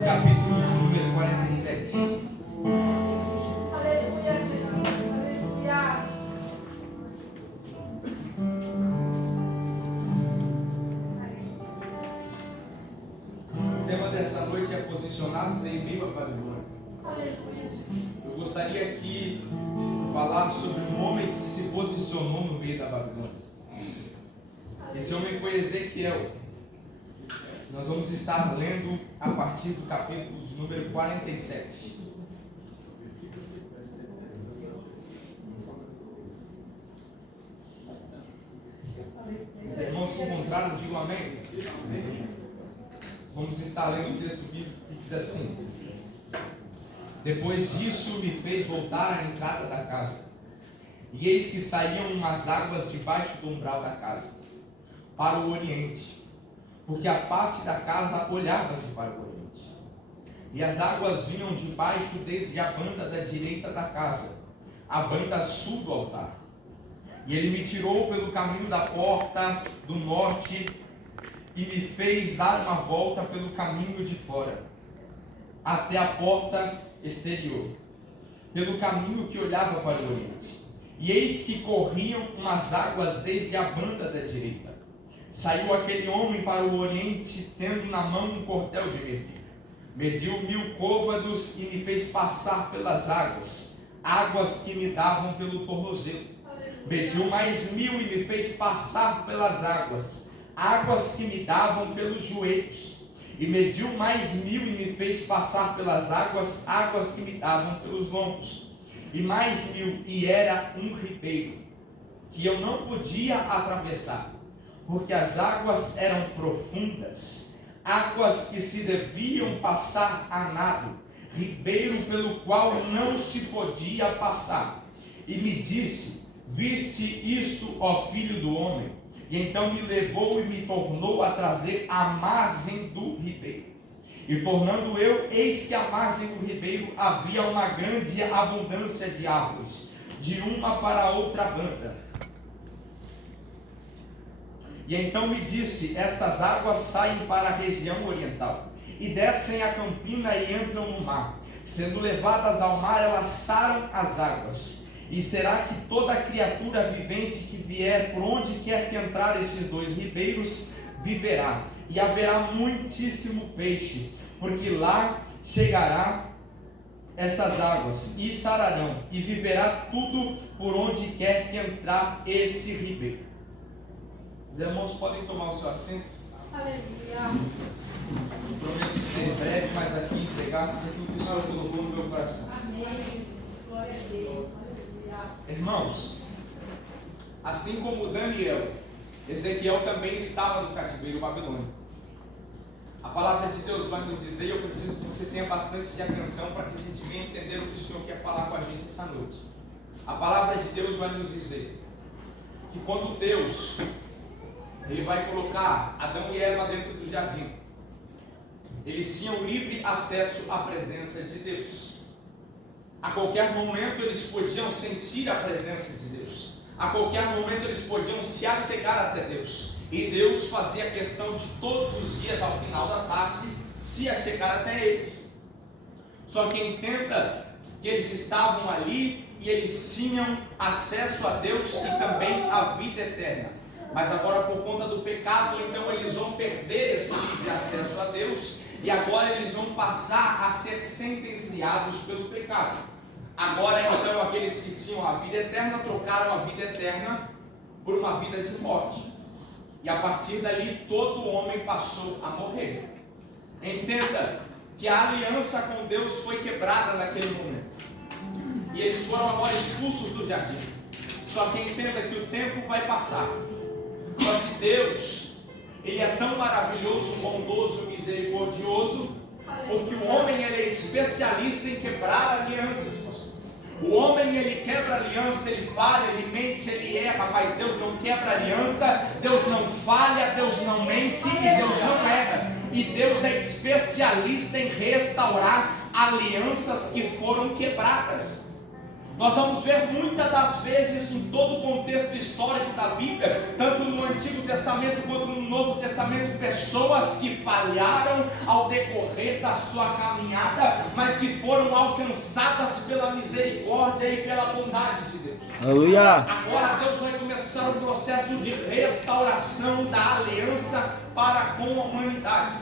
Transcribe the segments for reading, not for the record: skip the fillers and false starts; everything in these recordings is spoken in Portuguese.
Capítulo de número 47. Aleluia, Jesus. Aleluia. O tema dessa noite é posicionados em meio à Babilônia. Aleluia, Jesus. Eu gostaria aqui de falar sobre um homem que se posicionou no meio da Babilônia. Esse homem foi Ezequiel. Nós vamos estar lendo a partir do capítulo de número 47. Os irmãos que encontraram, digam amém. Vamos estar lendo o texto bíblico que diz assim: Depois disso me fez voltar à entrada da casa, e eis que saíam umas águas debaixo do umbral da casa, para o oriente, porque a face da casa olhava-se para o oriente. E as águas vinham de baixo desde a banda da direita da casa, a banda sul do altar. E ele me tirou pelo caminho da porta do norte e me fez dar uma volta pelo caminho de fora, até a porta exterior, pelo caminho que olhava para o oriente. E eis que corriam umas águas desde a banda da direita. Saiu aquele homem para o oriente, tendo na mão um cordel de medir. Mediu 1000 côvados e me fez passar pelas águas, águas que me davam pelo tornozelo. Mediu mais 1000 e me fez passar pelas águas, águas que me davam pelos joelhos. E mediu mais 1000 e me fez passar pelas águas, águas que me davam pelos lombos. E mais 1000, e era um ribeiro, que eu não podia atravessar, porque as águas eram profundas, águas que se deviam passar a nado, ribeiro pelo qual não se podia passar. E me disse: viste isto, ó filho do homem? E então me levou e me tornou a trazer à margem do ribeiro. E tornando eu, eis que à margem do ribeiro havia uma grande abundância de árvores, de uma para a outra banda. E então me disse: estas águas saem para a região oriental, e descem a campina e entram no mar. Sendo levadas ao mar, elas saram as águas. E será que toda criatura vivente que vier por onde quer que entrar esses dois ribeiros, viverá. E haverá muitíssimo peixe, porque lá chegará estas águas, e sararão, e viverá tudo por onde quer que entrar esse ribeiro. Os irmãos podem tomar o seu assento. Aleluia. Prometo ser breve, mas aqui entregar tudo aquilo que o Senhor colocou no meu coração. Amém. Glória a Deus. Aleluia. Irmãos, assim como Daniel, Ezequiel também estava no cativeiro babilônico. A palavra de Deus vai nos dizer, e eu preciso que você tenha bastante de atenção para que a gente venha entender o que o Senhor quer falar com a gente essa noite. A palavra de Deus vai nos dizer que quando Deus Ele vai colocar Adão e Eva dentro do jardim, eles tinham livre acesso à presença de Deus. A qualquer momento eles podiam sentir a presença de Deus. A qualquer momento eles podiam se achegar até Deus. E Deus fazia questão de todos os dias, ao final da tarde, se achegar até eles. Só que entenda que eles estavam ali e eles tinham acesso a Deus e também a vida eterna. Mas agora, por conta do pecado, então eles vão perder esse livre acesso a Deus, e agora eles vão passar a ser sentenciados pelo pecado. Agora então aqueles que tinham a vida eterna trocaram a vida eterna por uma vida de morte, e a partir dali todo homem passou a morrer. Entenda que a aliança com Deus foi quebrada naquele momento, e eles foram agora expulsos do jardim. Só que entenda que o tempo vai passar. Só que Deus, Ele é tão maravilhoso, bondoso, misericordioso, porque o homem ele é especialista em quebrar alianças, pastor. O homem ele quebra aliança, ele falha, ele mente, ele erra, mas Deus não quebra aliança, Deus não falha, Deus não mente e Deus não erra. E Deus é especialista em restaurar alianças que foram quebradas. Nós vamos ver muitas das vezes em todo o contexto histórico da Bíblia, tanto no Antigo Testamento quanto no Novo Testamento, pessoas que falharam ao decorrer da sua caminhada, mas que foram alcançadas pela misericórdia e pela bondade de Deus. Aleluia. Agora Deus vai começar um processo de restauração da aliança para com a humanidade.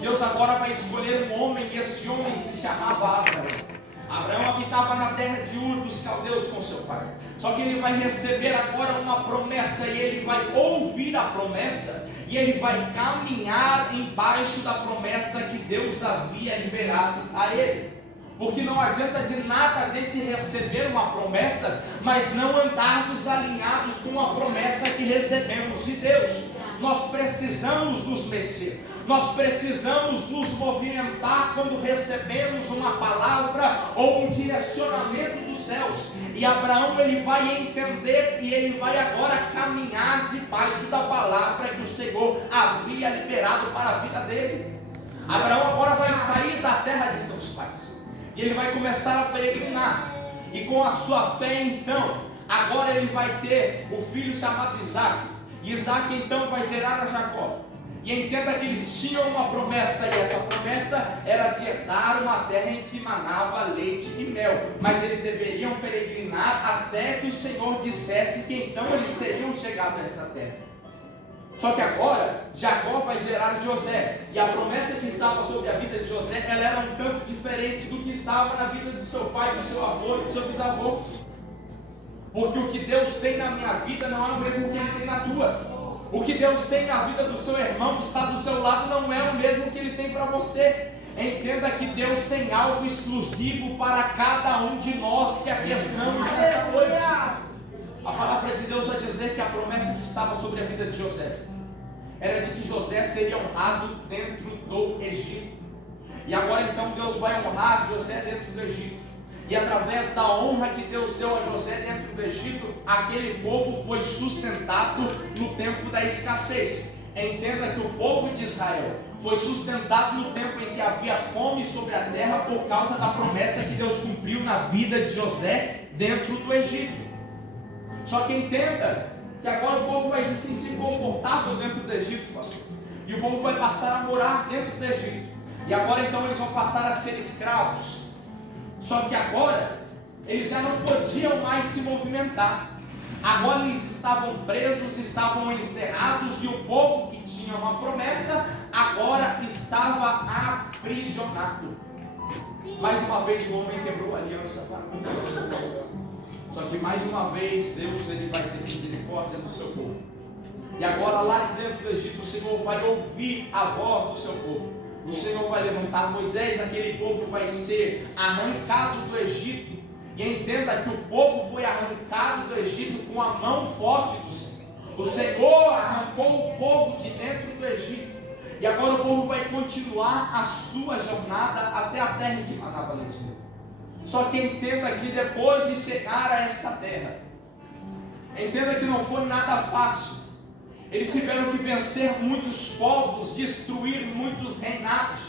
Deus agora vai escolher um homem, e esse homem se chamava Abraão. Abraão habitava na terra de Ur dos Caldeus com seu pai. Só que ele vai receber agora uma promessa, e ele vai ouvir a promessa, e ele vai caminhar embaixo da promessa que Deus havia liberado a ele. Porque não adianta de nada a gente receber uma promessa, mas não andarmos alinhados com a promessa que recebemos de Deus. Nós precisamos nos mexer, nós precisamos nos movimentar quando recebemos uma palavra ou um direcionamento dos céus. E Abraão, ele vai entender, e ele vai agora caminhar debaixo da palavra que o Senhor havia liberado para a vida dele. Abraão agora vai sair da terra de seus pais, e ele vai começar a peregrinar, e com a sua fé então, agora ele vai ter o filho chamado Isaac. E Isaac então vai gerar a Jacó. E entenda que eles tinham uma promessa, e essa promessa era de herdar uma terra em que manava leite e mel, mas eles deveriam peregrinar até que o Senhor dissesse que então eles teriam chegado a essa terra. Só que agora Jacó vai gerar José, e a promessa que estava sobre a vida de José, ela era um tanto diferente do que estava na vida do seu pai, do seu avô e do seu bisavô. Porque o que Deus tem na minha vida não é o mesmo que Ele tem na tua. O que Deus tem na vida do seu irmão que está do seu lado não é o mesmo que Ele tem para você. Entenda que Deus tem algo exclusivo para cada um de nós que aqui estamos nessa noite. A palavra de Deus vai dizer que a promessa que estava sobre a vida de José era de que José seria honrado dentro do Egito. E agora então Deus vai honrar José dentro do Egito. E através da honra que Deus deu a José dentro do Egito, aquele povo foi sustentado no tempo da escassez. Entenda que o povo de Israel foi sustentado no tempo em que havia fome sobre a terra, por causa da promessa que Deus cumpriu na vida de José dentro do Egito. Só que entenda que agora o povo vai se sentir confortável dentro do Egito, pastor. E o povo vai passar a morar dentro do Egito. E agora então eles vão passar a ser escravos. Só que agora eles já não podiam mais se movimentar. Agora eles estavam presos, estavam encerrados, e o povo que tinha uma promessa agora estava aprisionado. Mais uma vez o homem quebrou a aliança para com Deus. Só que mais uma vez Deus, ele vai ter misericórdia do seu povo. E agora lá de dentro do Egito o Senhor vai ouvir a voz do seu povo. O Senhor vai levantar Moisés, aquele povo vai ser arrancado do Egito. E entenda que o povo foi arrancado do Egito com a mão forte do Senhor. O Senhor arrancou o povo de dentro do Egito. E agora o povo vai continuar a sua jornada até a terra em que manava leite e mel. Só que entenda que depois de chegar a esta terra, entenda que não foi nada fácil. Eles tiveram que vencer muitos povos, destruir muitos reinados.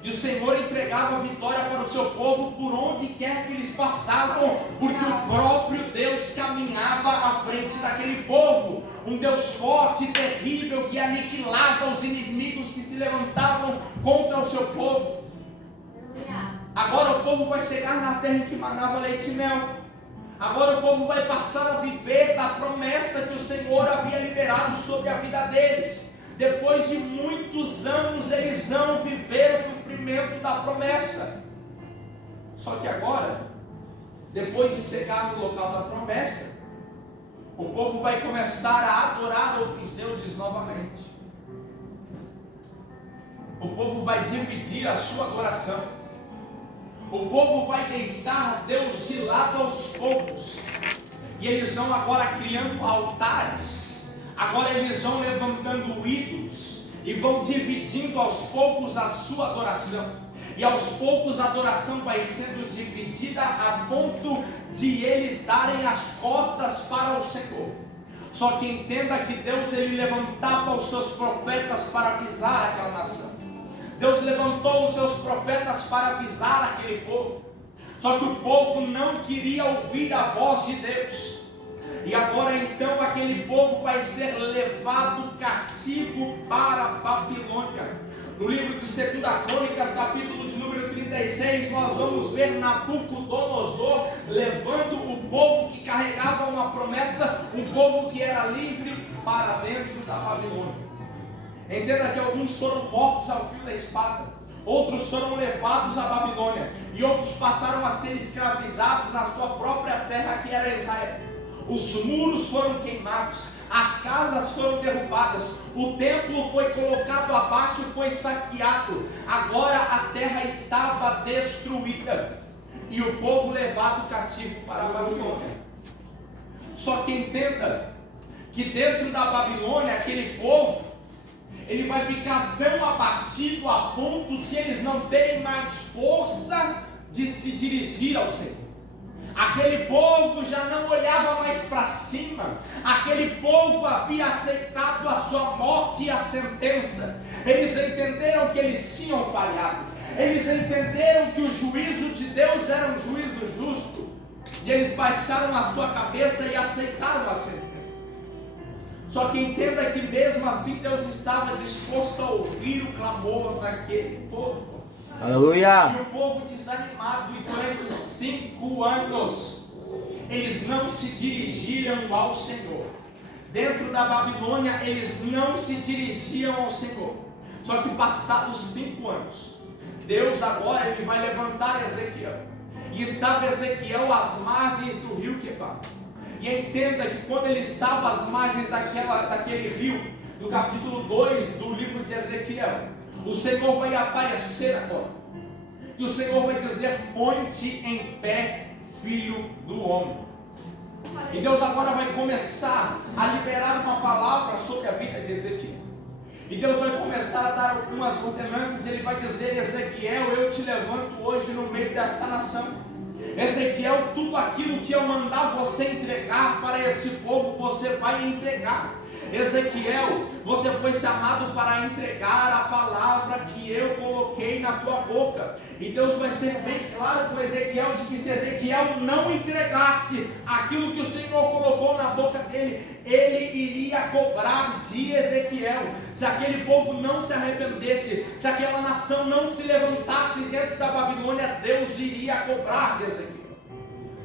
E o Senhor entregava a vitória para o seu povo por onde quer que eles passavam, porque o próprio Deus caminhava à frente daquele povo. Um Deus forte e terrível que aniquilava os inimigos que se levantavam contra o seu povo. Agora o povo vai chegar na terra em que manava leite e mel. Agora o povo vai passar a viver da promessa que o Senhor havia liberado sobre a vida deles. Depois de muitos anos eles vão viver o cumprimento da promessa. Só que agora, depois de chegar no local da promessa, o povo vai começar a adorar outros deuses novamente. O povo vai dividir a sua adoração. O povo vai deixar Deus de lado aos poucos. E eles vão agora criando altares. Agora eles vão levantando ídolos. E vão dividindo aos poucos a sua adoração. E aos poucos a adoração vai sendo dividida a ponto de eles darem as costas para o Senhor. Só que entenda que Deus, ele levantava os seus profetas para avisar aquela nação. Deus levantou os seus profetas para avisar aquele povo. Só que o povo não queria ouvir a voz de Deus. E agora então aquele povo vai ser levado cativo para a Babilônia. No livro de 2 Crônicas, capítulo de número 36, nós vamos ver Nabucodonosor levando o povo que carregava uma promessa, um povo que era livre, para dentro da Babilônia. Entenda que alguns foram mortos ao fio da espada, outros foram levados à Babilônia, e outros passaram a ser escravizados na sua própria terra, que era Israel. Os muros foram queimados, as casas foram derrubadas, o templo foi colocado abaixo, foi saqueado. Agora a terra estava destruída e o povo levado cativo para a Babilônia. Só que entenda que dentro da Babilônia, aquele povo, ele vai ficar tão abatido a ponto de eles não terem mais força de se dirigir ao Senhor. Aquele povo já não olhava mais para cima, aquele povo havia aceitado a sua morte e a sentença. Eles entenderam que eles tinham falhado, eles entenderam que o juízo de Deus era um juízo justo, e eles baixaram a sua cabeça e aceitaram a sentença. Só que entenda que mesmo assim Deus estava disposto a ouvir o clamor daquele povo. Aleluia! E o povo desanimado, e durante 5 anos eles não se dirigiram ao Senhor. Dentro da Babilônia eles não se dirigiam ao Senhor. Só que passados 5 anos, Deus agora ele vai levantar Ezequiel. E estava Ezequiel às margens do rio Quebar. E entenda que quando ele estava às margens daquele rio, no capítulo 2 do livro de Ezequiel, o Senhor vai aparecer agora. E o Senhor vai dizer: põe-te em pé, filho do homem. E Deus agora vai começar a liberar uma palavra sobre a vida de Ezequiel. E Deus vai começar a dar algumas ordenanças. Ele vai dizer: Ezequiel, eu te levanto hoje no meio desta nação. Ezequiel, tudo aquilo que eu mandar você entregar para esse povo, você vai entregar. Ezequiel, você foi chamado para entregar a palavra que eu coloquei na tua boca. E Deus vai ser bem claro com Ezequiel de que se Ezequiel não entregasse aquilo que o Senhor colocou na boca dele, ele iria cobrar de Ezequiel. Se aquele povo não se arrependesse, se aquela nação não se levantasse dentro da Babilônia, Deus iria cobrar de Ezequiel.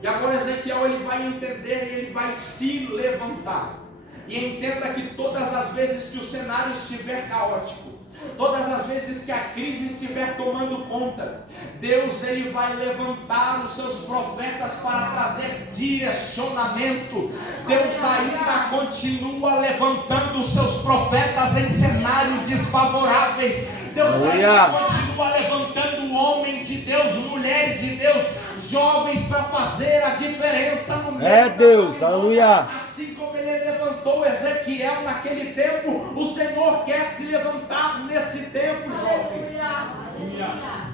E agora Ezequiel ele vai entender e ele vai se levantar. E entenda que todas as vezes que o cenário estiver caótico, todas as vezes que a crise estiver tomando conta, Deus ele vai levantar os seus profetas para trazer direcionamento. Deus ainda continua levantando os seus profetas em cenários desfavoráveis. Deus ainda continua levantando homens de Deus, mulheres de Deus, jovens para fazer a diferença no meio Deus, aleluia. Assim como ele levantou Ezequiel naquele tempo, o Senhor quer te levantar nesse tempo, jovem. Aleluia.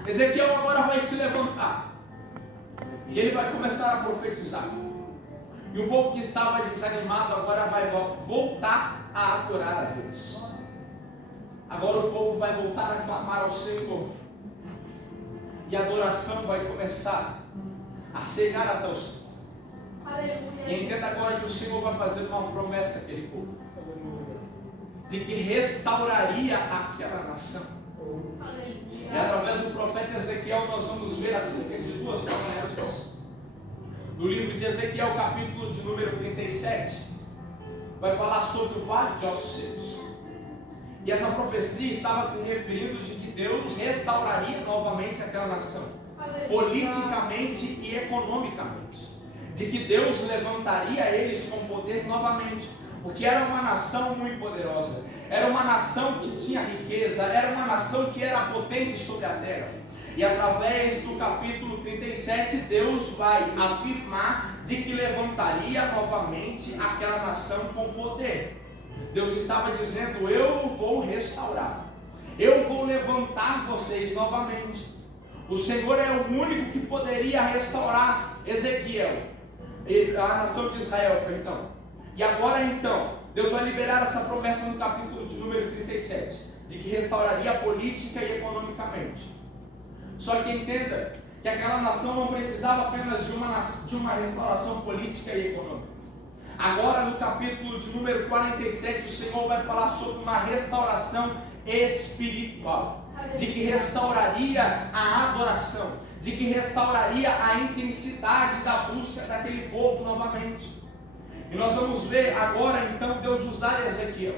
Ezequiel agora vai se levantar e ele vai começar a profetizar. E o povo que estava desanimado agora vai voltar a adorar a Deus. Agora o povo vai voltar a clamar ao Senhor. E a adoração vai começar a chegar até o Senhor. E entenda agora que o Senhor vai fazer uma promessa àquele povo, de que restauraria aquela nação. E através do profeta Ezequiel nós vamos ver acerca de 2 promessas. No livro de Ezequiel, capítulo de número 37, vai falar sobre o vale de ossos secos. E essa profecia estava se referindo de que Deus restauraria novamente aquela nação, politicamente e economicamente. De que Deus levantaria eles com poder novamente, porque era uma nação muito poderosa, era uma nação que tinha riqueza, era uma nação que era potente sobre a terra. E através do capítulo 37, Deus vai afirmar de que levantaria novamente aquela nação com poder. Deus estava dizendo: eu vou restaurar, eu vou levantar vocês novamente. O Senhor é o único que poderia restaurar a nação de Israel, perdão. E agora então, Deus vai liberar essa promessa no capítulo de número 37, de que restauraria política e economicamente. Só que entenda que aquela nação não precisava apenas de uma restauração política e econômica. Agora, no capítulo de número 47, o Senhor vai falar sobre uma restauração espiritual, de que restauraria a adoração, de que restauraria a intensidade da busca daquele povo novamente. E nós vamos ver agora, então, Deus usar Ezequiel.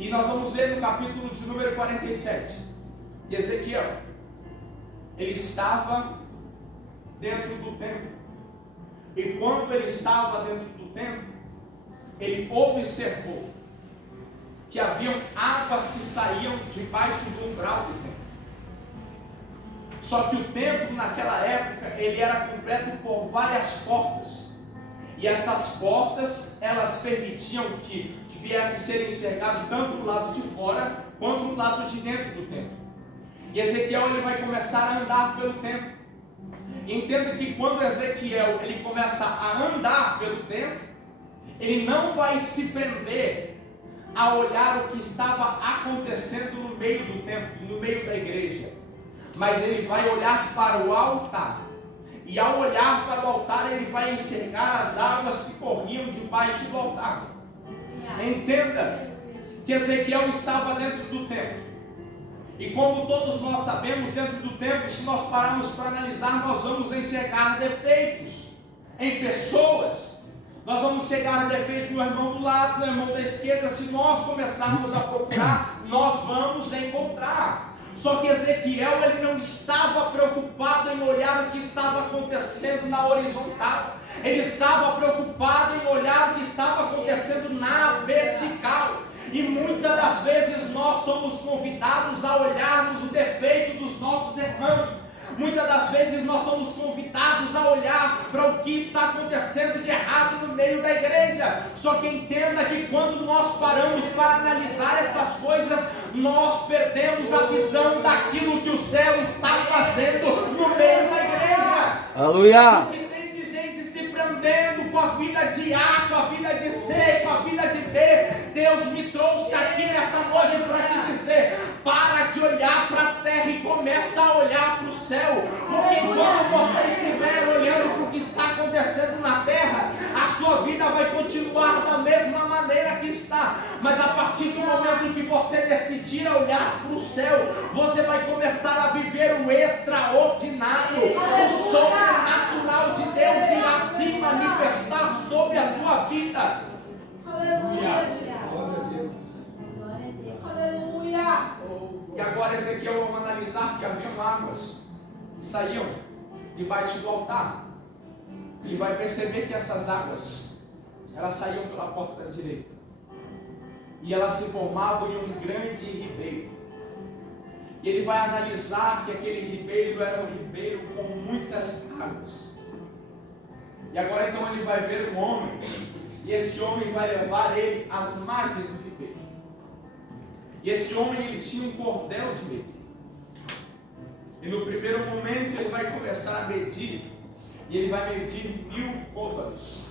E nós vamos ver no capítulo de número 47, que Ezequiel, ele estava dentro do templo. E quando ele estava dentro do templo, ele observou que haviam águas que saíam debaixo do umbral do templo. Só que o templo naquela época, ele era completo por várias portas. E estas portas, elas permitiam que viesse ser enxergado tanto do lado de fora, quanto do lado de dentro do templo. E Ezequiel, ele vai começar a andar pelo templo. E entenda que quando Ezequiel, ele começa a andar pelo templo, ele não vai se prender a olhar o que estava acontecendo no meio do templo, no meio da igreja. Mas ele vai olhar para o altar. E ao olhar para o altar, ele vai enxergar as águas que corriam debaixo do altar. Entenda que Ezequiel estava dentro do templo. E como todos nós sabemos, dentro do templo, se nós pararmos para analisar, nós vamos enxergar defeitos em pessoas. Nós vamos chegar a defeito no irmão do lado, no irmão da esquerda. Se nós começarmos a procurar, nós vamos encontrar. Só que Ezequiel, ele não estava preocupado em olhar o que estava acontecendo na horizontal. Ele estava preocupado em olhar o que estava acontecendo na vertical. E muitas das vezes nós somos convidados a olharmos o defeito dos nossos irmãos. Muitas das vezes nós somos convidados a olhar para o que está acontecendo de errado no meio da igreja. Só que entenda que quando nós paramos para analisar essas coisas, nós perdemos a visão daquilo que o céu está fazendo no meio da igreja. Aleluia! Porque tem de gente se prendendo com a vida de A, com a vida de C, com a vida de B. Deus me trouxe aqui nessa noite para te dizer: para de olhar para a terra e começa a olhar para o céu. Porque quando você estiver olhando para o que está acontecendo na terra, a sua vida vai continuar da mesma maneira que está. Mas a partir do momento que você decidir olhar para o céu, você vai começar a viver o extraordinário, o sobrenatural de Deus irá se manifestar sobre a tua vida. Aleluia. Aleluia. E agora Ezequiel, vamos analisar que haviam águas que saíam debaixo do altar. Ele vai perceber que essas águas, elas saíam pela porta da direita. E elas se formavam em um grande ribeiro. E ele vai analisar que aquele ribeiro era um ribeiro com muitas águas. E agora então ele vai ver um homem. E esse homem vai levar ele às margens do ribeiro. E esse homem, ele tinha um cordel de medir. E no primeiro momento ele vai começar a medir. E ele vai medir 1000 côvados.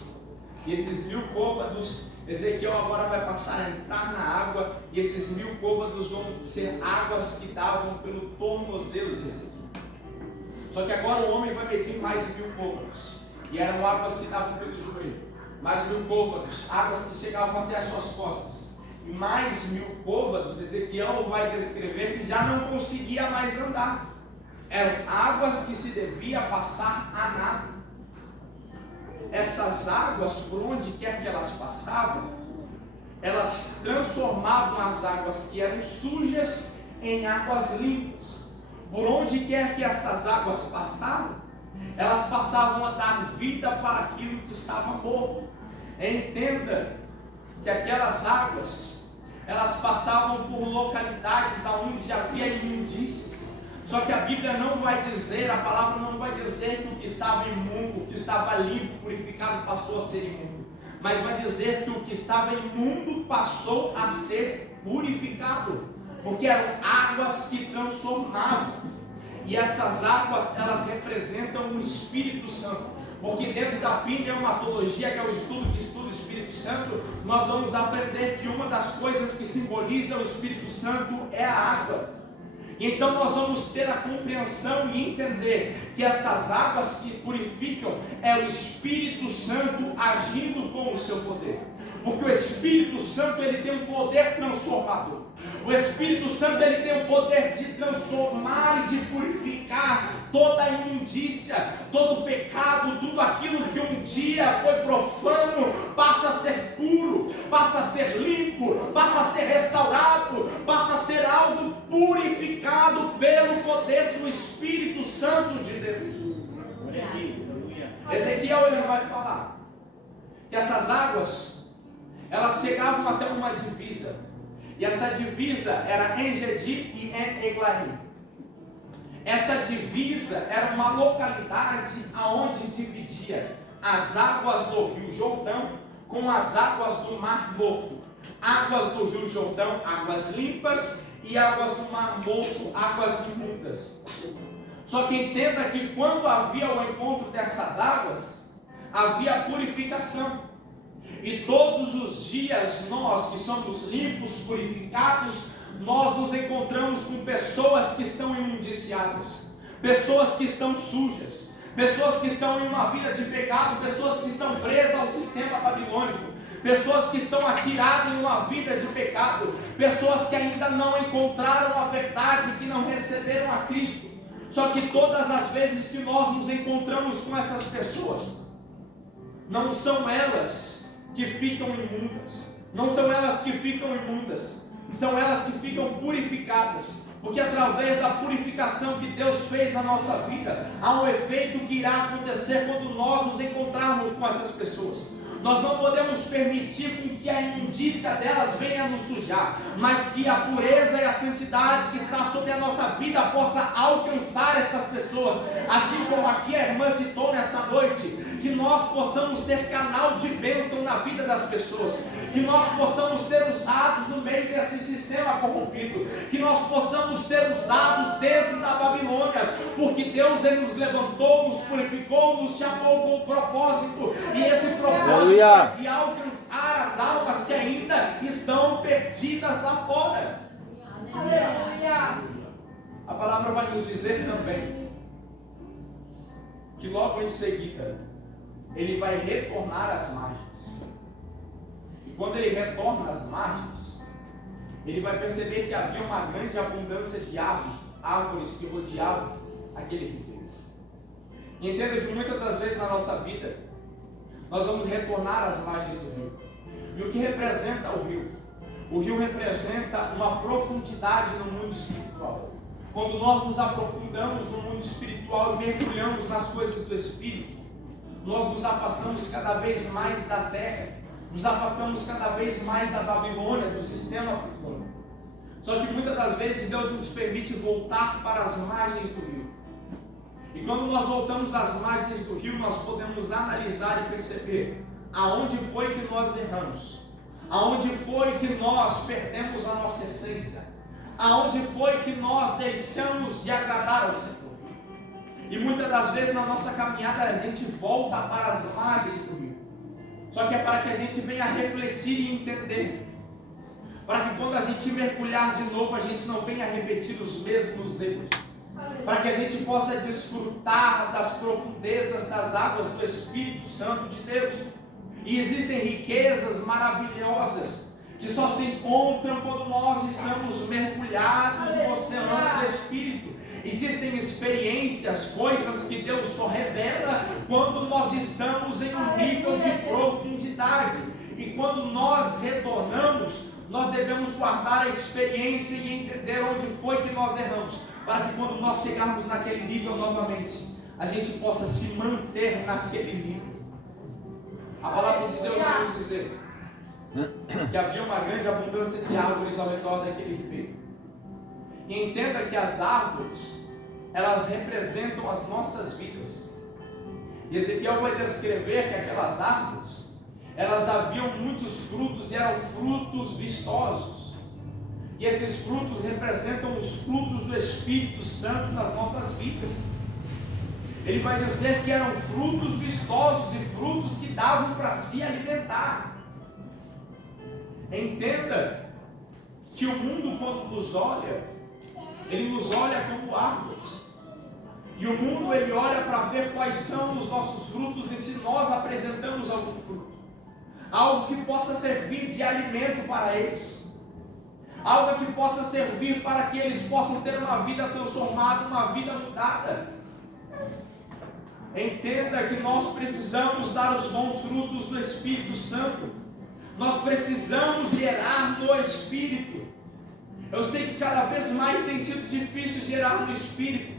E esses 1000 côvados, Ezequiel agora vai passar a entrar na água. E esses 1000 côvados vão ser águas que davam pelo tornozelo de Ezequiel. Só que agora o homem vai medir mais 1000 côvados. E eram águas que davam pelo joelho. Mais 1000 côvados, águas que chegavam até as suas costas. E mais 1000 côvados, Ezequiel vai descrever que já não conseguia mais andar. Eram águas que se devia passar a nado. Essas águas, por onde quer que elas passavam, elas transformavam as águas que eram sujas em águas limpas. Por onde quer que essas águas passavam, elas passavam a dar vida para aquilo que estava morto. Entenda que aquelas águas, elas passavam por localidades onde havia imundícias. Só que a Bíblia não vai dizer, a palavra não vai dizer que o que estava imundo, o que estava limpo, purificado, passou a ser imundo. Mas vai dizer que o que estava imundo passou a ser purificado. Porque eram águas que transformavam. E essas águas, elas representam o Espírito Santo. Porque dentro da pneumatologia, que é o estudo que estuda o Espírito Santo, nós vamos aprender que uma das coisas que simboliza o Espírito Santo é a água. Então nós vamos ter a compreensão e entender que estas águas que purificam é o Espírito Santo agindo com o seu poder. Porque o Espírito Santo, ele tem um poder transformador. O Espírito Santo, ele tem o poder de transformar e de purificar toda a imundícia, todo o pecado, tudo aquilo que um dia foi profano, passa a ser puro, passa a ser limpo, passa a ser restaurado, passa a ser algo purificado pelo poder do Espírito Santo de Deus. Ezequiel, ele vai falar que essas águas, elas chegavam até uma divisa, e essa divisa era En-Gedi e En-Eglaim. Essa divisa era uma localidade aonde dividia as águas do Rio Jordão com as águas do Mar Morto. Águas do Rio Jordão, águas limpas, e águas do Mar Morto, águas imundas. Só que entenda que quando havia o encontro dessas águas, havia purificação. E todos os dias nós que somos limpos, purificados, nós nos encontramos com pessoas que estão imundiciadas, pessoas que estão sujas, pessoas que estão em uma vida de pecado, pessoas que estão presas ao sistema babilônico, pessoas que estão atiradas em uma vida de pecado, pessoas que ainda não encontraram a verdade, que não receberam a Cristo. Só que todas as vezes que nós nos encontramos com essas pessoas, não são elas que ficam imundas, não são elas que ficam imundas, são elas que ficam purificadas, porque através da purificação que Deus fez na nossa vida, há um efeito que irá acontecer quando nós nos encontrarmos com essas pessoas. Nós não podemos permitir com que a imundícia delas venha nos sujar, mas que a pureza e a santidade que está sobre a nossa vida possa alcançar estas pessoas, assim como aqui a irmã citou nessa noite, que nós possamos ser canal de bênção na vida das pessoas, que nós possamos ser usados no meio desse sistema corrompido, que nós possamos ser usados dentro da Babilônia, porque Deus, ele nos levantou, nos purificou, nos chamou com um propósito, e esse propósito é de alcançar as almas que ainda estão perdidas lá fora. Aleluia. A palavra vai nos dizer também que logo em seguida ele vai retornar às margens. E quando ele retorna às margens, ele vai perceber que havia uma grande abundância de árvores que rodeavam aquele rio. E entenda que muitas das vezes na nossa vida nós vamos retornar às margens do rio. E o que representa o rio? O rio representa uma profundidade no mundo espiritual. Quando nós nos aprofundamos no mundo espiritual e mergulhamos nas coisas do Espírito, nós nos afastamos cada vez mais da terra, nos afastamos cada vez mais da Babilônia, do sistema babilônico. Só que muitas das vezes Deus nos permite voltar para as margens do rio. E quando nós voltamos às margens do rio, nós podemos analisar e perceber aonde foi que nós erramos, aonde foi que nós perdemos a nossa essência, aonde foi que nós deixamos de agradar ao Senhor. E muitas das vezes na nossa caminhada a gente volta para as margens do rio. Só que é para que a gente venha refletir e entender, para que quando a gente mergulhar de novo a gente não venha repetir os mesmos erros, para que a gente possa desfrutar das profundezas das águas do Espírito Santo de Deus. E existem riquezas maravilhosas que só se encontram quando nós estamos mergulhados no oceano do Espírito. Existem experiências, coisas que Deus só revela quando nós estamos em um nível de profundidade. E quando nós retornamos, nós devemos guardar a experiência e entender onde foi que nós erramos, para que quando nós chegarmos naquele nível novamente, a gente possa se manter naquele nível. A palavra de Deus vai nos dizer que havia uma grande abundância de árvores ao redor daquele ribeiro. E entenda que as árvores, elas representam as nossas vidas. E Ezequiel vai descrever que aquelas árvores, elas haviam muitos frutos e eram frutos vistosos. E esses frutos representam os frutos do Espírito Santo nas nossas vidas. Ele vai dizer que eram frutos vistosos e frutos que davam para se alimentar. Entenda que o mundo, quando nos olha, Ele nos olha como árvores. E o mundo, ele olha para ver quais são os nossos frutos e se nós apresentamos algum fruto. Algo que possa servir de alimento para eles. Algo que possa servir para que eles possam ter uma vida transformada, uma vida mudada. Entenda que nós precisamos dar os bons frutos do Espírito Santo. Nós precisamos gerar no Espírito. Eu sei que cada vez mais tem sido difícil gerar no Espírito.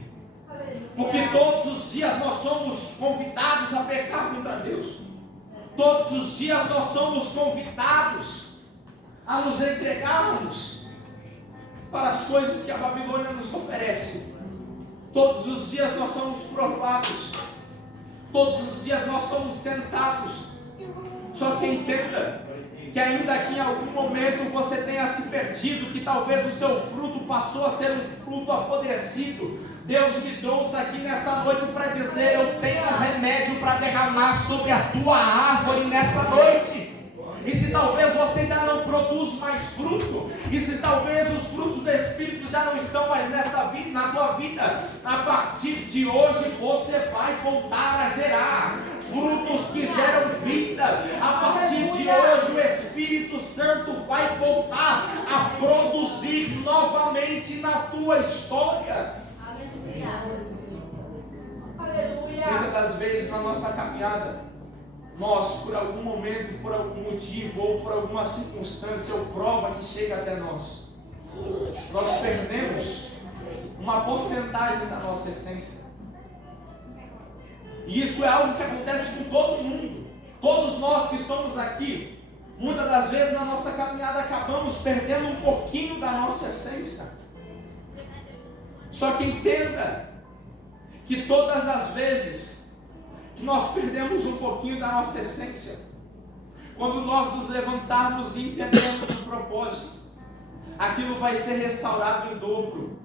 Porque todos os dias nós somos convidados a pecar contra Deus. Todos os dias nós somos convidados a nos entregarmos para as coisas que a Babilônia nos oferece. Todos os dias nós somos provados. Todos os dias nós somos tentados. Só que entenda que ainda que em algum momento você tenha se perdido, que talvez o seu fruto passou a ser um fruto apodrecido, Deus me trouxe aqui nessa noite para dizer: eu tenho um remédio para derramar sobre a tua árvore nessa noite. E se talvez você já não produz mais fruto, e se talvez os frutos do Espírito já não estão mais nesta vida, na tua vida, a partir de hoje você vai voltar a gerar frutos que geram vida. A partir de hoje o Espírito Santo vai voltar a produzir novamente na tua história. Muitas das vezes na nossa caminhada, nós, por algum momento, por algum motivo ou por alguma circunstância ou prova que chega até nós, nós perdemos uma porcentagem da nossa essência. E isso é algo que acontece com todo mundo. Todos nós que estamos aqui, muitas das vezes na nossa caminhada acabamos perdendo um pouquinho da nossa essência. Só que entenda que todas as vezes que nós perdemos um pouquinho da nossa essência, quando nós nos levantarmos e entendermos o propósito, aquilo vai ser restaurado em dobro.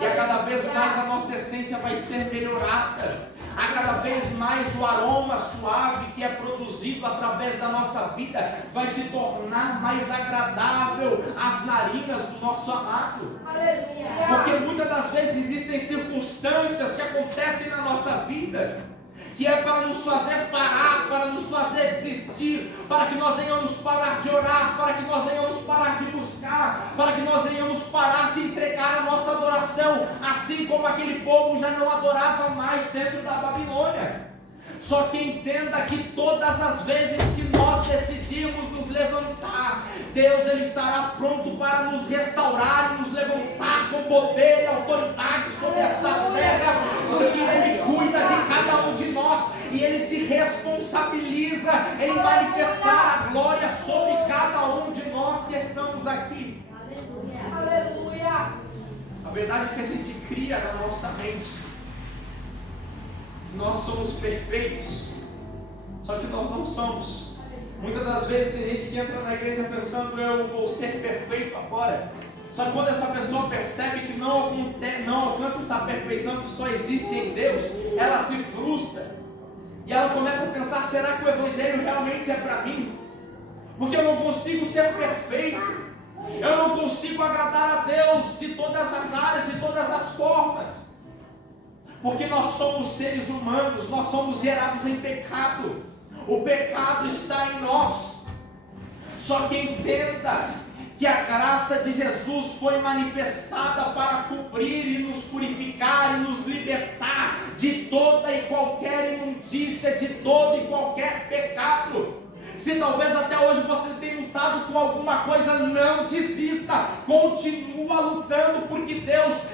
E a cada vez mais a nossa essência vai ser melhorada. A cada vez mais o aroma suave que é produzido através da nossa vida vai se tornar mais agradável às narinas do nosso amado. Porque muitas das vezes existem circunstâncias que acontecem na nossa vida que é para nos fazer parar, para nos fazer desistir, para que nós venhamos parar de orar, para que nós venhamos parar de buscar, para que nós venhamos parar de entregar a nossa adoração, assim como aquele povo já não adorava mais dentro da Babilônia. Só que entenda que todas as vezes que nós decidimos nos levantar, Deus ele estará pronto para nos restaurar e nos levantar com poder e autoridade sobre esta terra, porque Ele cuida de cada um de nós e Ele se responsabiliza em manifestar a glória sobre cada um de nós que estamos aqui. Aleluia! A verdade é que a gente cria na nossa mente nós somos perfeitos, só que nós não somos. Muitas das vezes tem gente que entra na igreja pensando: eu vou ser perfeito agora. Só que quando essa pessoa percebe que não alcança essa perfeição que só existe em Deus, ela se frustra e ela começa a pensar: será que o evangelho realmente é para mim? Porque eu não consigo ser perfeito, eu não consigo agradar a Deus de todas as áreas, de todas as formas. Porque nós somos seres humanos, nós somos gerados em pecado. O pecado está em nós. Só que entenda que a graça de Jesus foi manifestada para cobrir e nos purificar e nos libertar de toda e qualquer imundícia, de todo e qualquer pecado. Se talvez até hoje você tenha lutado com alguma coisa, não desista, continua lutando, porque Deus,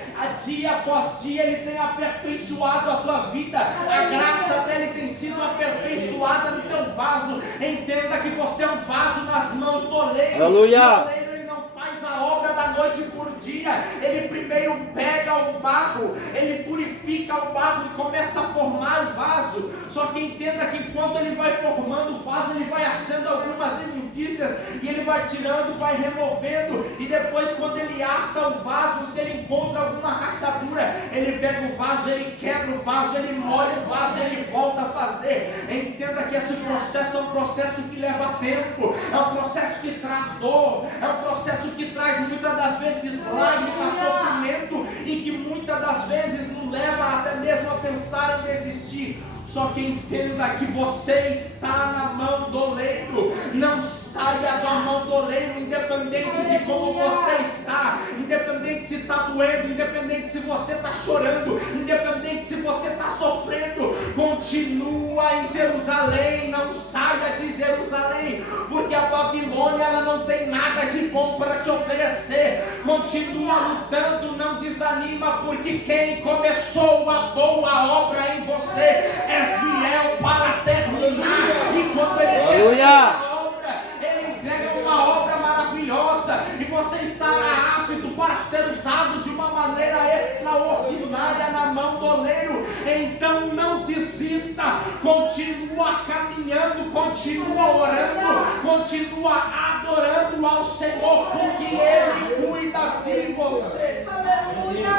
dia após dia, Ele tem aperfeiçoado a tua vida, a graça dEle tem sido aperfeiçoada no teu vaso. Entenda que você é um vaso nas mãos do oleiro. Aleluia! Faz a obra da noite por dia. Ele primeiro pega o barro, ele purifica o barro e começa a formar o vaso. Só que entenda que enquanto ele vai formando o vaso, ele vai achando algumas imundícias e ele vai tirando, vai removendo, e depois quando ele assa o vaso, se ele encontra alguma rachadura, ele pega o vaso, ele quebra o vaso, ele molha o vaso, ele volta a fazer. Entenda que esse processo é um processo que leva tempo, é um processo que traz dor, é um processo que traz muitas das vezes lágrimas, sofrimento, e que muitas das vezes nos leva até mesmo a pensar em desistir. Só que entenda que você está na mão do oleiro. Não saia da mão do oleiro, independente de como você está, independente se está doendo, independente se você está chorando, independente se você está sofrendo. Continua em Jerusalém, não saia de Jerusalém, porque a Babilônia ela não tem nada de bom para te oferecer. Continua lutando, não desanima, porque quem começou a boa obra em você é fiel para terminar, e quando ele termina a obra, ele entrega uma obra maravilhosa, e você estará apto para ser usado de uma maneira extraordinária na mão do oleiro. Então não desista, continua caminhando, continua orando, continua adorando ao Senhor, porque Ele cuida de você. Aleluia.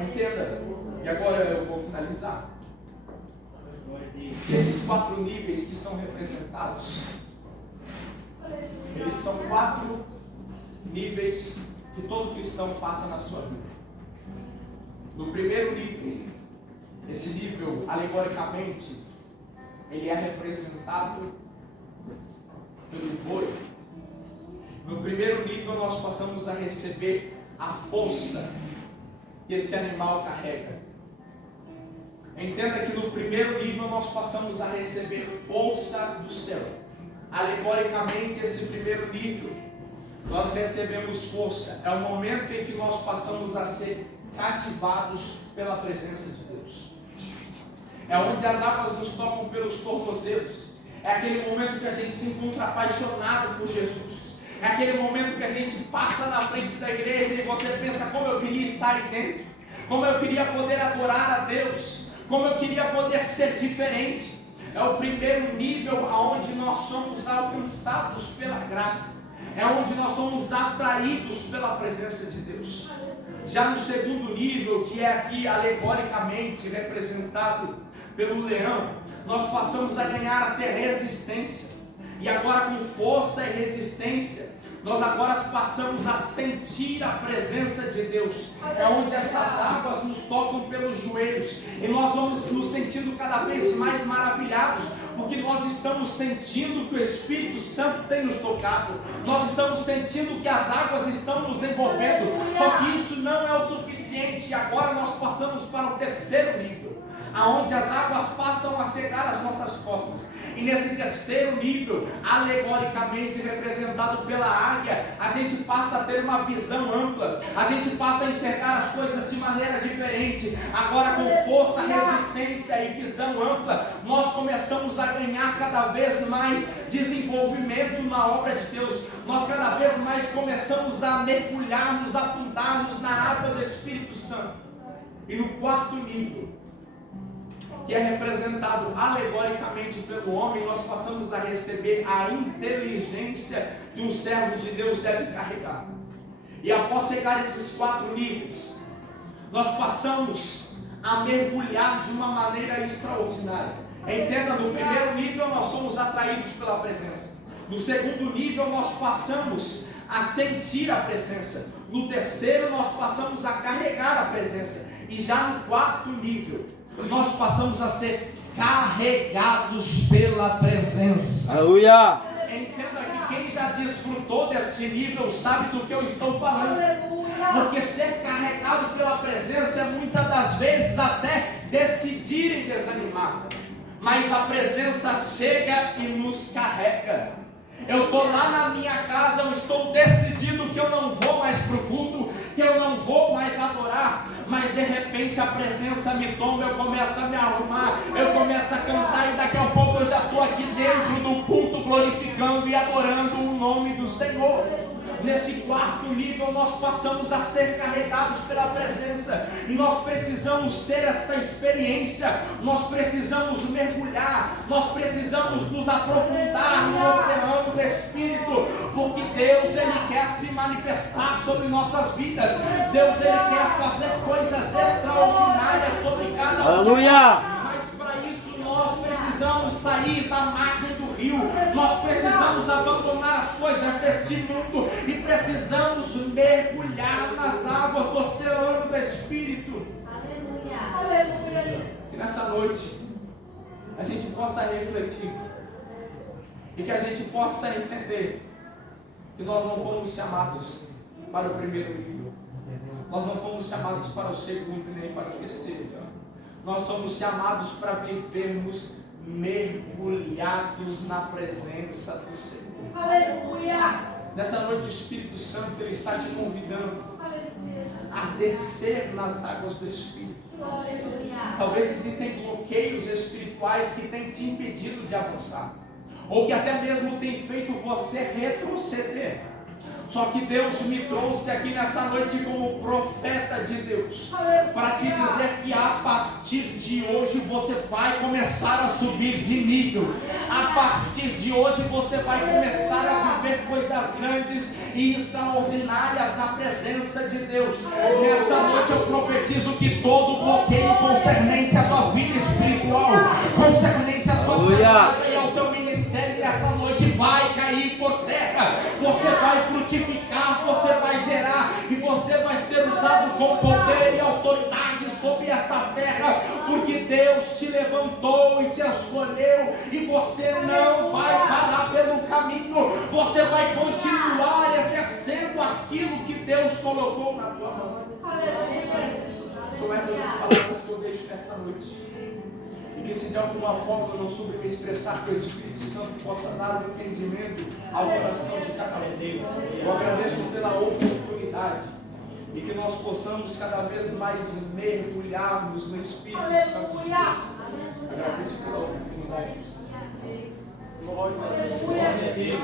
Entenda. E agora eu vou finalizar. Esses 4 níveis que são representados, eles são 4 níveis que todo cristão passa na sua vida. No primeiro nível, esse nível, alegoricamente, ele é representado pelo boi. No primeiro nível, nós passamos a receber a força que esse animal carrega. Entenda que no primeiro nível nós passamos a receber força do céu. Alegoricamente, esse primeiro nível, nós recebemos força. É o momento em que nós passamos a ser cativados pela presença de Deus. É onde as águas nos tocam pelos tornozelos. É aquele momento que a gente se encontra apaixonado por Jesus. É aquele momento que a gente passa na frente da igreja e você pensa: como eu queria estar aí dentro, como eu queria poder adorar a Deus, como eu queria poder ser diferente. É o primeiro nível onde nós somos alcançados pela graça, é onde nós somos atraídos pela presença de Deus. Já no segundo nível, que é aqui alegoricamente representado pelo leão, nós passamos a ganhar até resistência. E agora, com força e resistência, nós agora passamos a sentir a presença de Deus. É onde essas águas nos tocam pelos joelhos, e nós vamos nos sentindo cada vez mais maravilhados, porque nós estamos sentindo que o Espírito Santo tem nos tocado. Nós estamos sentindo que as águas estão nos envolvendo. Só que isso não é o suficiente. Agora nós passamos para o terceiro nível, aonde as águas passam a chegar às nossas costas. E nesse terceiro nível, alegoricamente representado pela águia, a gente passa a ter uma visão ampla, a gente passa a enxergar as coisas de maneira diferente. Agora, com força, resistência e visão ampla, nós começamos a ganhar cada vez mais desenvolvimento na obra de Deus. Nós cada vez mais começamos a mergulharmos, afundarmos na água do Espírito Santo. E no quarto nível, que é representado alegoricamente pelo homem, nós passamos a receber a inteligência que um servo de Deus deve carregar. E após chegar a esses 4 níveis, nós passamos a mergulhar de uma maneira extraordinária. Entenda, no primeiro nível nós somos atraídos pela presença. No segundo nível nós passamos a sentir a presença. No terceiro nós passamos a carregar a presença. E já no quarto nível, nós passamos a ser carregados pela presença. Aleluia! Entenda que quem já desfrutou desse nível sabe do que eu estou falando. Porque ser carregado pela presença é muitas das vezes até decidir em desanimar. Mas a presença chega e nos carrega. Eu estou lá na minha casa, eu estou decidido que eu não vou mais para o culto, que eu não vou mais adorar, mas de repente a presença me toma, eu começo a me arrumar, eu começo a cantar e daqui a pouco eu já estou aqui dentro do culto glorificando e adorando o nome do Senhor. Nesse quarto nível nós passamos a ser carregados pela presença, e nós precisamos ter esta experiência, nós precisamos mergulhar, nós precisamos nos aprofundar no oceano do Espírito, porque Deus Ele quer se manifestar sobre nossas vidas. Deus Ele quer fazer coisas extraordinárias sobre cada um. Aleluia! Mas para isso nós precisamos sair da margem do rio. Nós precisamos abandonar as coisas deste mundo e precisamos mergulhar nas águas do oceano do Espírito. Aleluia. Que nessa noite a gente possa refletir e que a gente possa entender que nós não fomos chamados para o primeiro nível, nós não fomos chamados para o segundo nem para o terceiro. Nós somos chamados para vivermos mergulhados na presença do Senhor. Aleluia. Nessa noite o Espírito Santo ele está te convidando a descer nas águas do Espírito. Talvez existem bloqueios espirituais que têm te impedido de avançar, ou que até mesmo tem feito você retroceder. Só que Deus me trouxe aqui nessa noite como profeta de Deus para te dizer que a partir de hoje você vai começar a subir de nível. A partir de hoje você vai começar a viver coisas grandes e extraordinárias na presença de Deus. Nessa noite eu profetizo que todo bloqueio concernente à tua vida espiritual, concernente à tua saúde e ao teu ministério, nessa noite vai cair por terra. Você vai frutificar, você vai gerar e você vai ser usado com poder e autoridade sobre esta terra, porque Deus te levantou e te escolheu e você não vai parar pelo caminho. Você vai continuar exercendo aquilo que Deus colocou na tua mão. São essas as palavras que eu deixo nessa noite. E que se de alguma forma eu não soube me expressar, que o Espírito Santo possa dar um entendimento ao coração de cada um deles. Eu agradeço pela oportunidade e que nós possamos cada vez mais mergulharmos no Espírito Santo de Deus. Agradeço pela oportunidade. Glória a Deus.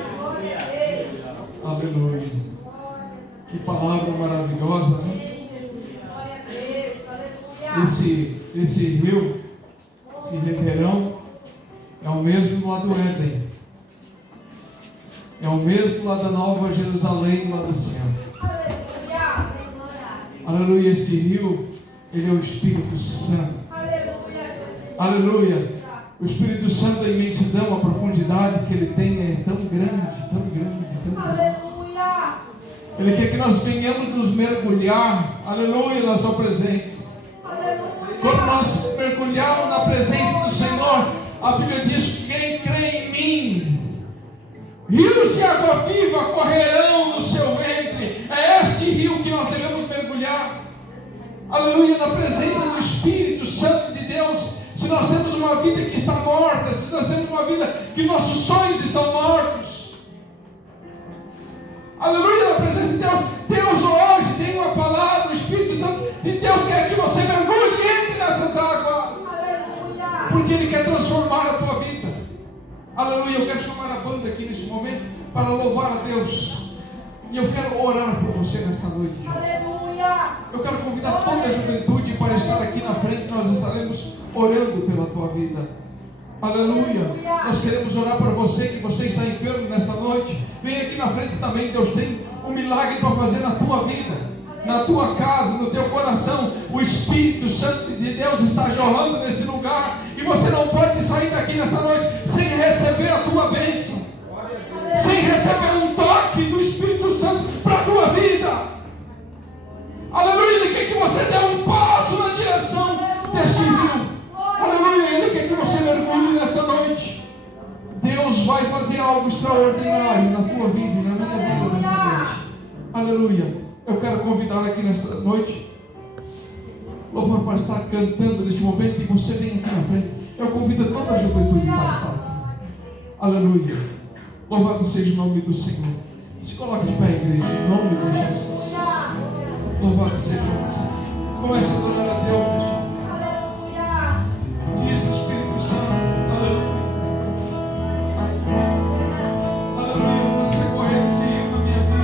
Aleluia. Que palavra maravilhosa, né? Esse rio, esse ribeirão, é o mesmo lá do Éden, é o mesmo lá da Nova Jerusalém, lá do céu. Aleluia. Este rio, ele é o Espírito Santo. Aleluia. O Espírito Santo, a imensidão, a profundidade que ele tem é tão grande, tão grande, tão grande. Ele quer que nós venhamos nos mergulhar, aleluia, na sua presença. Quando nós mergulhamos na presença do Senhor, a Bíblia diz que quem crê em mim, rios de água viva correrão no seu ventre. É este rio que nós devemos mergulhar, aleluia, na presença do Espírito Santo de Deus. Se nós temos uma vida que está morta, se nós temos uma vida que nossos sonhos estão mortos, aleluia, na presença de Deus. Deus hoje tem uma palavra, o Espírito Santo de Deus quer que você mergulhe e entre nessas águas, porque Ele quer transformar a tua vida. Aleluia. Eu quero chamar a banda aqui neste momento para louvar a Deus, e eu quero orar por você nesta noite. Eu quero convidar toda a juventude para estar aqui na frente. Nós estaremos orando pela tua vida. Aleluia. Nós queremos orar para você, que você está enfermo nesta noite. Vem aqui na frente também. Deus tem um milagre para fazer na tua vida, na tua casa, no teu coração. O Espírito Santo de Deus está jorrando neste lugar, e você não pode sair daqui nesta noite sem receber a tua bênção, sem receber um toque do Espírito Santo para a tua vida. Aleluia. Ele quer que você dê um passo na direção deste rio. Aleluia. Ele quer que você mergulhe nesta noite. Deus vai fazer algo extraordinário na tua vida e na minha vida nesta noite. Aleluia. Eu quero convidar aqui nesta noite, louvor, para estar cantando neste momento, e você vem aqui na frente. Eu convido toda a juventude para estar aqui. Aleluia. Louvado seja o nome do Senhor. Se coloque de pé, igreja, em nome de Jesus. Louvado seja o Senhor. Comece a adorar a Deus. Diz o Espírito Santo. Aleluia. Aleluia. Você conhecia na minha vida.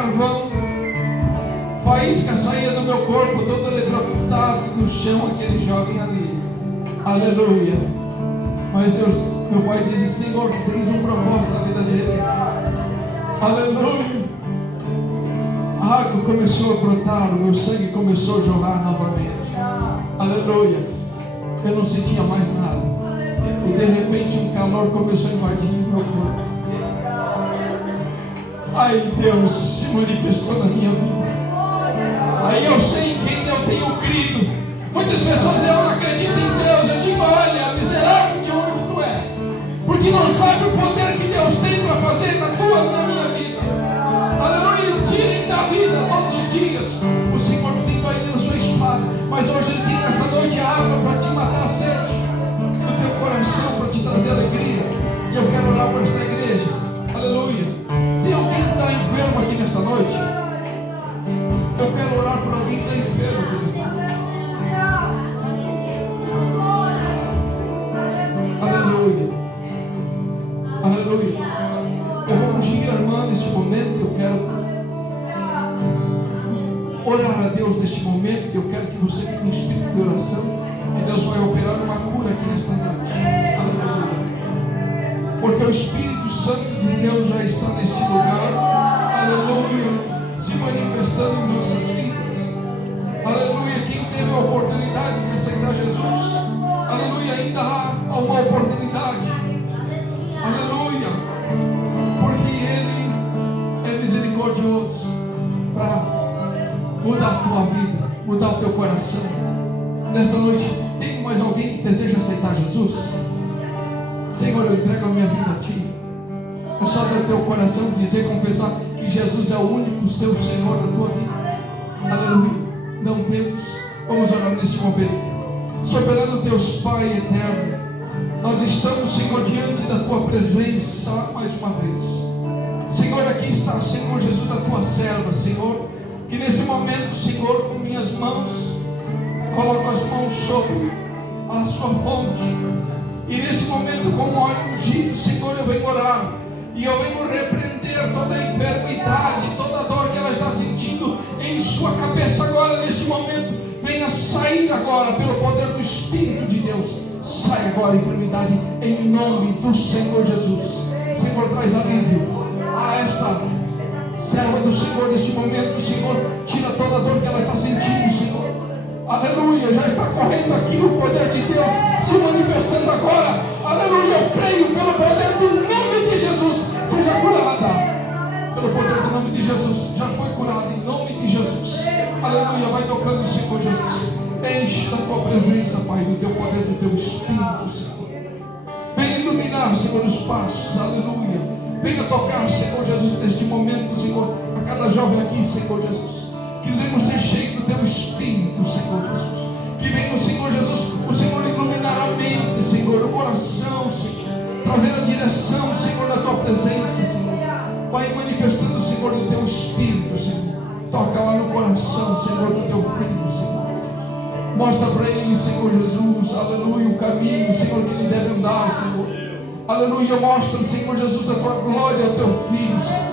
carvão, faísca saía do meu corpo, todo eletrocutado no chão, aquele jovem ali. Aleluia. Mas Deus, meu pai diz: Senhor, tu tens um propósito na vida dele. Aleluia. A água começou a brotar, o meu sangue começou a jorrar novamente. Aleluia. Eu não sentia mais nada. E de repente um calor começou a invadir o meu corpo. Ai, Deus se manifestou na minha vida. Aí eu sei em quem eu tenho crido. Muitas pessoas não acreditam em Deus. Eu digo: olha, miserável de onde tu é, porque não sabe o poder que Deus tem para fazer na minha vida. Aleluia. Tirem da vida todos os dias. O Senhor sim vai ir na sua espada, mas hoje Ele tem nesta noite a água para te matar a sede do teu coração, para te trazer alegria. E eu quero orar para esta igreja. Aleluia. Tem alguém que está enfermo aqui nesta noite? Eu quero orar por alguém que está enfermo aqui nesta noite. Aleluia. Aleluia. Eu vou ungir a irmã neste momento. Eu quero orar a Deus neste momento. Eu quero que você tenha um espírito de oração, que Deus vai operar uma cura aqui nesta noite. Aleluia. Porque o Espírito Santo de Deus já está neste lugar. Aleluia. Se manifestando em nossas vidas. Aleluia. Quem teve a oportunidade de aceitar Jesus, aleluia, ainda há uma oportunidade. Aleluia. Porque Ele é misericordioso para mudar a tua vida, mudar o teu coração. Nesta noite, tem mais alguém que deseja aceitar Jesus? Senhor, eu entrego a minha vida a Ti. É só ter o teu coração dizer, confessar que Jesus é o único teu Senhor da tua vida. Aleluia. Não temos. Vamos orar neste momento. Soberano Deus Pai eterno, nós estamos, Senhor, diante da tua presença mais uma vez. Senhor, aqui está, Senhor Jesus, a tua serva, Senhor, que neste momento, Senhor, com minhas mãos, coloco as mãos sobre a sua fonte. E neste momento, com o óleo ungido, Senhor, eu venho orar. E eu venho repreender toda a enfermidade, toda a dor que ela está sentindo em sua cabeça agora, neste momento. Venha sair agora pelo poder do Espírito de Deus. Sai agora a enfermidade em nome do Senhor Jesus. Senhor, traz alívio a esta serva do Senhor neste momento, Senhor. Tira toda a dor que ela está sentindo, Senhor. Aleluia, já está correndo aqui o poder de Deus se manifestando agora. Aleluia, eu creio pelo poder do nome de Jesus. Seja curada pelo poder do nome de Jesus. Já foi curada em nome de Jesus. Aleluia, vai tocando, Senhor Jesus. Enche da tua presença, Pai, do teu poder, do teu Espírito, Senhor. Venha iluminar, Senhor, os passos. Aleluia. Venha tocar, Senhor Jesus, neste momento, Senhor, a cada jovem aqui, Senhor Jesus. Que venhamos ser cheios do teu Espírito, Senhor Jesus. Que venha, Senhor Jesus, o Senhor iluminar a mente, Senhor, o coração, Senhor. Trazer a direção, Senhor, da tua presença, Senhor. Vai manifestando, Senhor, do teu Espírito, Senhor. Toca lá no coração, Senhor, do teu filho, Senhor. Mostra para ele, Senhor Jesus, aleluia, o caminho, Senhor, que ele deve andar, Senhor. Aleluia, mostra, Senhor Jesus, a tua glória ao teu filho, Senhor.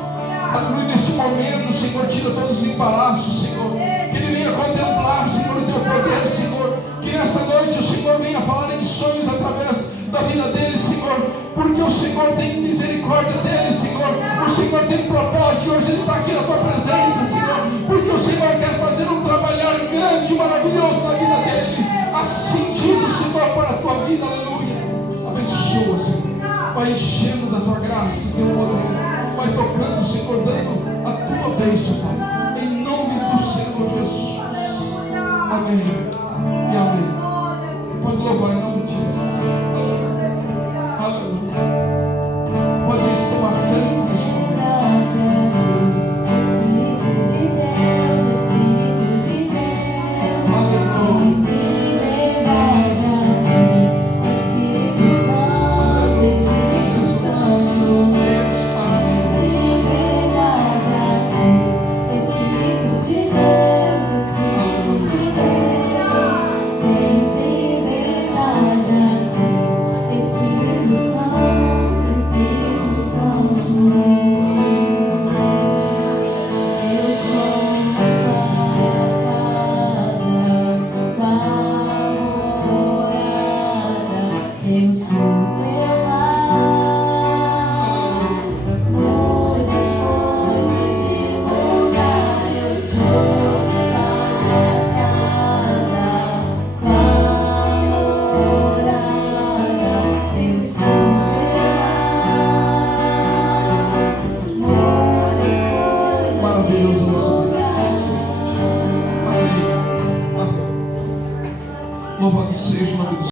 Aleluia, neste momento, Senhor, tira todos os embaraços, Senhor. Que ele venha contemplar, Senhor, o teu poder, Senhor. Que nesta noite o Senhor venha falar em sonhos através da vida dele, Senhor. Porque o Senhor tem misericórdia dele, Senhor. O Senhor tem propósito e hoje ele está aqui na tua presença, Senhor. Porque o Senhor quer fazer um trabalhar grande e maravilhoso na vida dele. Assim diz o Senhor para a tua vida, aleluia. Abençoa, Senhor. Vai enchendo da tua graça, do teu poder. Vai tocando, Senhor, dando a tua bênção, Pai. Em nome do Senhor Jesus. Amém. E amém. Pode louvar em nome de Jesus. Aleluia.